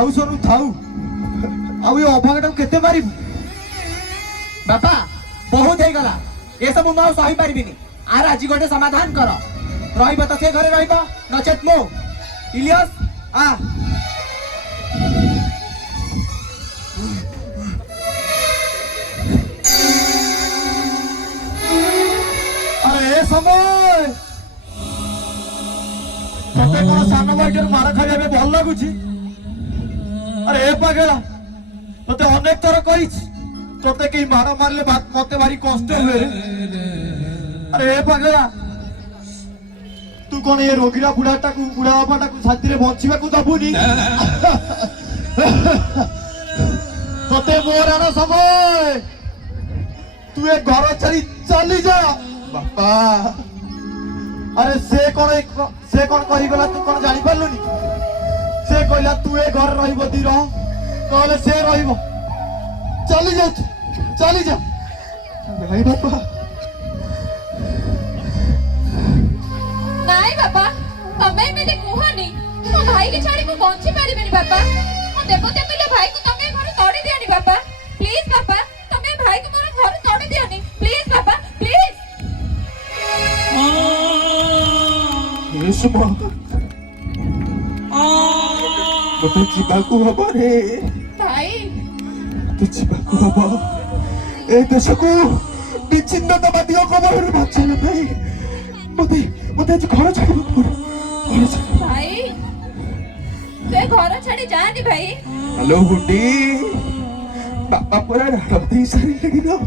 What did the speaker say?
थाऊ सोनू थाऊ आउ ये अभागटा केते मारिबु बापा बहुत हे गला ए सब मु सही पारिबिनी आर आज गोटे समाधान कर रहिब त से घरे रहिब नचेत मो इलियस आ अरे ए समय तते कोन सान भाईटर मार खाइबा में भल लागुची अरे ए पागला तते अनेक थर कहिछ तते के मार मारले बात मते भारी कष्ट हुए रे अरे ए पागला तू कोन ये रोगिरा बुढ़ाटा को बुढ़ा बापाटा को छाती रे बंचिबा को दबुनी तते मोर आना समय तू ए घर छाड़ी चली जा बापा अरे से कौन कही गला तू कौन जानी पारलुनी से कहला तू ए घर रहिबो दी रह कहले से रहिबो चली जा भाई बापा नाई बापा तमे एमिति कुहनी मो भाई के छाड़ी को बंची पारिबेनी बापा मो देवते तुल्य भाई को तमे घर तोड़ी दियानी बापा प्लीज बापा तमे भाई को मोर घर तोड़ी दियानी प्लीज बापा प्लीज येसुमा मते जीवाकू हबो रे भाई तो जीवाकू हबो ए देशकू विच्छिन्नतावादी खबर बचाले भाई मते आज घर छाड़िबो पड़ो भाई ते घर छाड़ी जानी भाई हेलो गुड्डी बापा पूरा रात सारी लगी ना